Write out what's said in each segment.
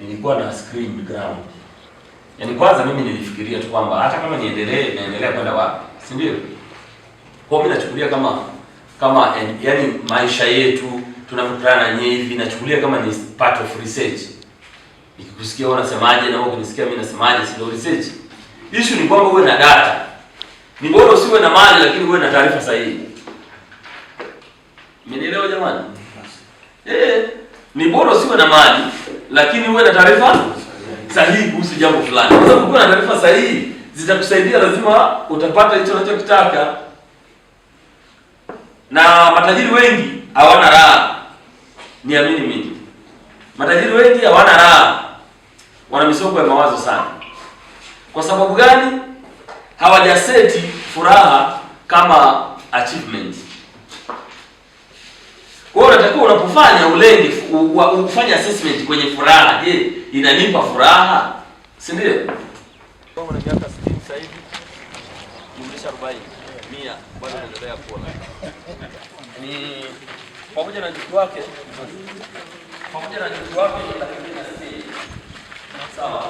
nilikuwa na screen ground. Yaani kwanza mimi nilifikiria tu kwamba hata kama naendelea kwenda wapi, si ndio? Kwa mimi nachukulia kama yani maisha yetu tunakutana na hivi, nachukulia kama ni part of research. Nikikusikia wewe unasemaje na wewe unisikia mimi nasemaje, si research. Issue ni kwamba uwe na data. Ni bora usiwe na mali lakini uwe na taarifa sahihi. Mmenielewa jamani? Ni bora usiwe na mali lakini uwe na taarifa sahihi kuhusu jambo fulani. Kwa sababu ukiwa na taarifa sahihi zitakusaidia, lazima utapata hicho unachokitaka. Na matajiri wengi hawana raha. Niamini mimi. Matajiri wengi hawana raha. Wana misongo ya mawazo sana. Kwa sababu gani? Hawajaseti furaha kama achievement. Kwa hiyo unatakiwa unapofanya ulenge ufanye assessment kwenye furaha. Je, inanipa furaha? Si ndio? Kama una miaka 60 sasa hivi, jumlisha 40, 100 bado unaendelea kuwa. Ni pamoja na jukumu wake. Sawa.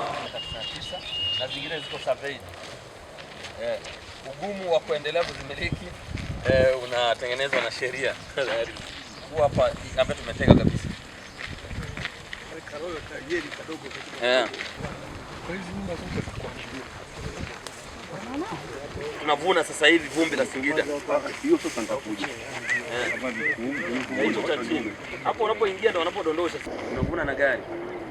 Na zingine ziko surveyed. Ugumu wa kuendelea kuzimiliki unatengenezwa na sheria. Hapa hapa tumeteka kabisa. Karolo tajiri kadogo kidogo. Kwa hizi nyumba zote kwa tunavuna sasa hivi vumbi la Singida. Hiyo sasa nitakuja. Hapo unapoingia ndo wanapodondosha. Unavuna na gari.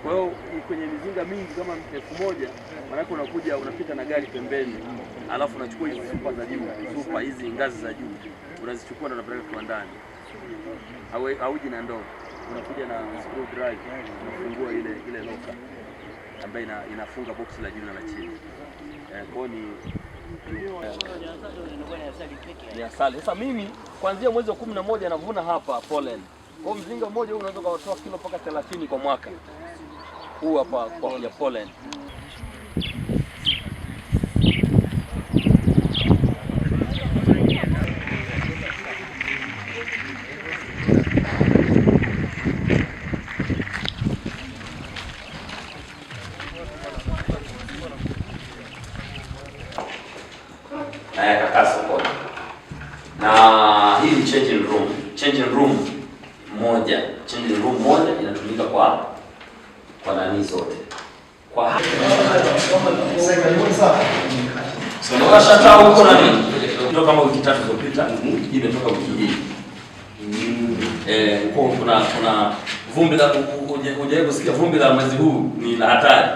Kwa hiyo kwenye mizinga mingi kama 1000, maana unakuja unapita na gari pembeni. Alafu unachukua hizo super za juu, super hizi ngazi za juu. Unazichukua na unapeleka kiwandani. Hauji na ndoo. Unakuja na screw drive, unafungua ile loka ambayo inafunga box la juu na la chini. Kwa ni asali. Sasa mimi kuanzia mwezi wa 11 navuna hapa pollen. Kwa mzinga mmoja huu unaweza kutoa kilo mpaka 30 kwa mwaka. Huu hapa kwa ya pollen. Na hii ni changing room. Changing room moja inatumika kwa nani zote. Kwa sasa shata huko nani? Ndio kama wiki 3 zilizopita, imetoka wiki hii. Kuna vumbi la hujawahi kusikia vumbi la mwezi huu ni la hatari.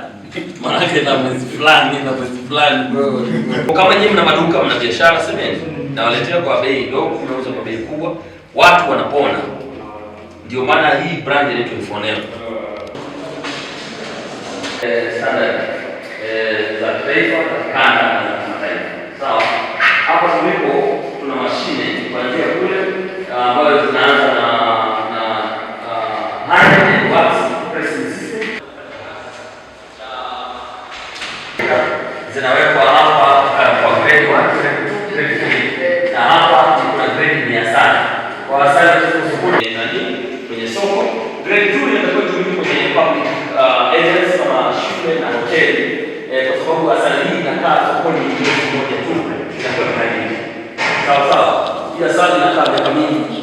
Maana yake na mwezi fulani. Kama nyinyi mna maduka, mna biashara semeni, na waletea kwa bei ndogo, mnauza kwa bei kubwa, watu wanapona. Ndio maana hii brand inaitwa Ifonel. Standard za taifa kanda na kimataifa. Sawa. Hapa tulipo tuna mashine kuanzia kule ambayo zinaanza na 100 watts pressing system. Zinawekwa hapa kwa grade 1, grade 2, na hapa kuna grade 100. Kwa asali kwenye soko, grade 2 inatakiwa itumike kwenye public areas kama shule na hoteli, kwa sababu asali hii inakaa sokoni mwezi mmoja tu inakuwa tayari. Sawa. Hii asali inakaa miaka mingi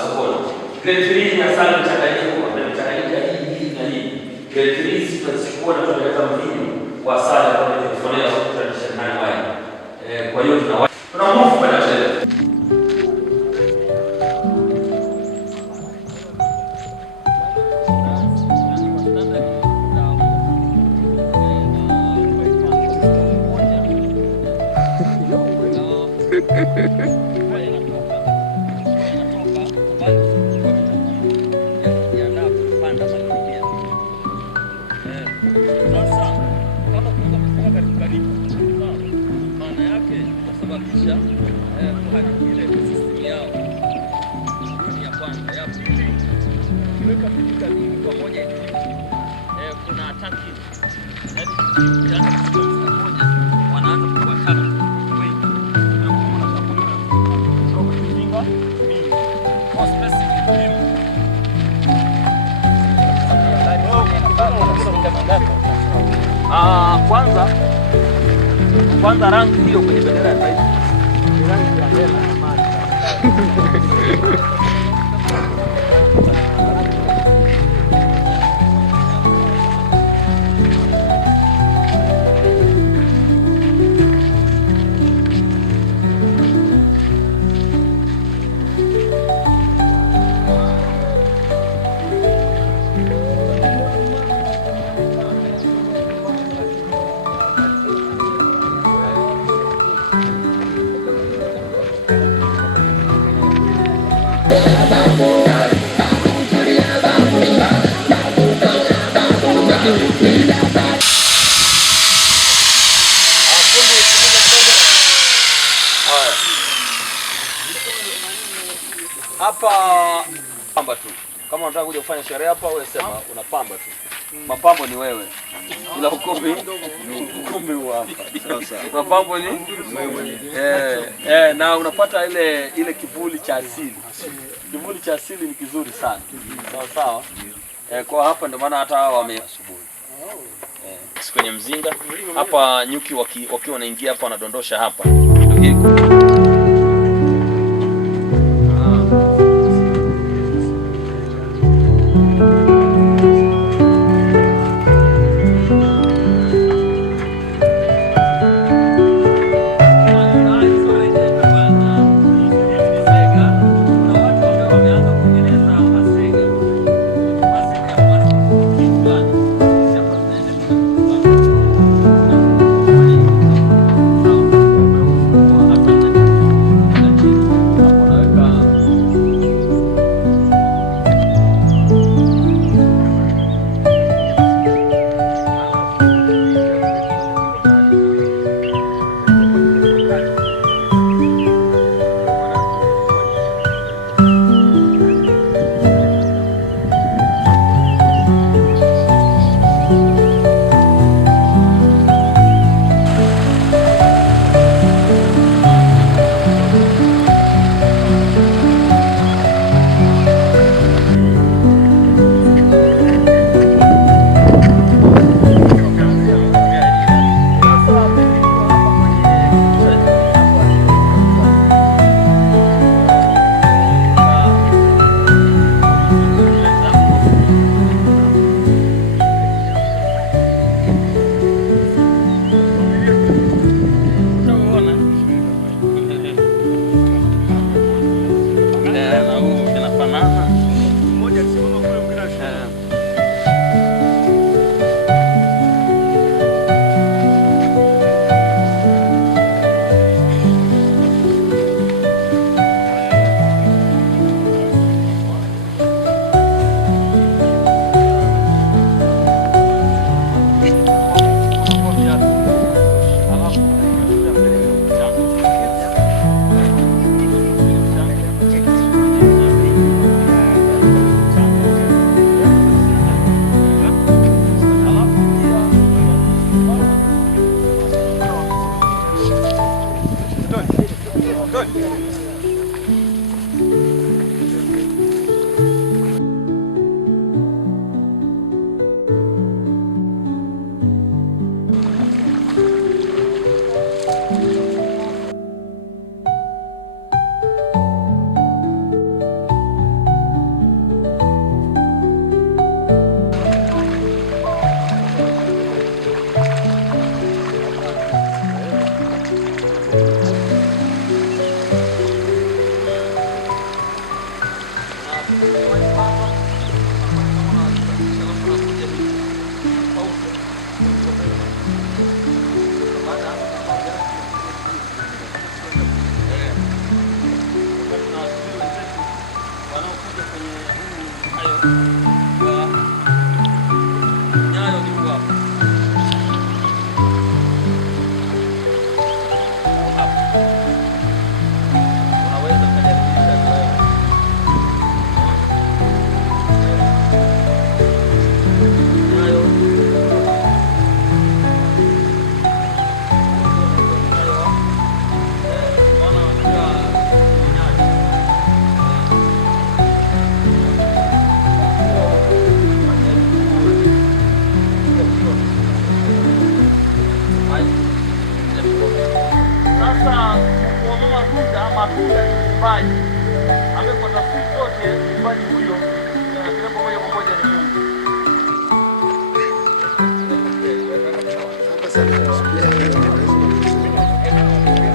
sokoni. Grade 3 ni asali mchanganyiko hii na hii. Grade 3 tunachukua na tunaweka mvinyo wa asali ambayo ni Ifonel traditional wine. Kwa hiyo tuna move kwenda mbele. Kwanza rangi hiyo kwenye bendera ya taifa ni rangi ya hela na mali. Hapa pamba tu. Kama unataka kuja kufanya sherehe hapa, wewe sema unapamba tu. Mapambo ni wewe. Ila ukumbi huu hapa. Mapambo ni wewe. Na unapata ile kivuli cha asili. Kivuli cha asili ni kizuri sana. Sawa sawa. Kwa hapa ndio maana hata hawa asubuhi. Kwenye mzinga hapa nyuki wakiwa wanaingia hapa wanadondosha hapa. Sasa kuamua matunda ni kipaji.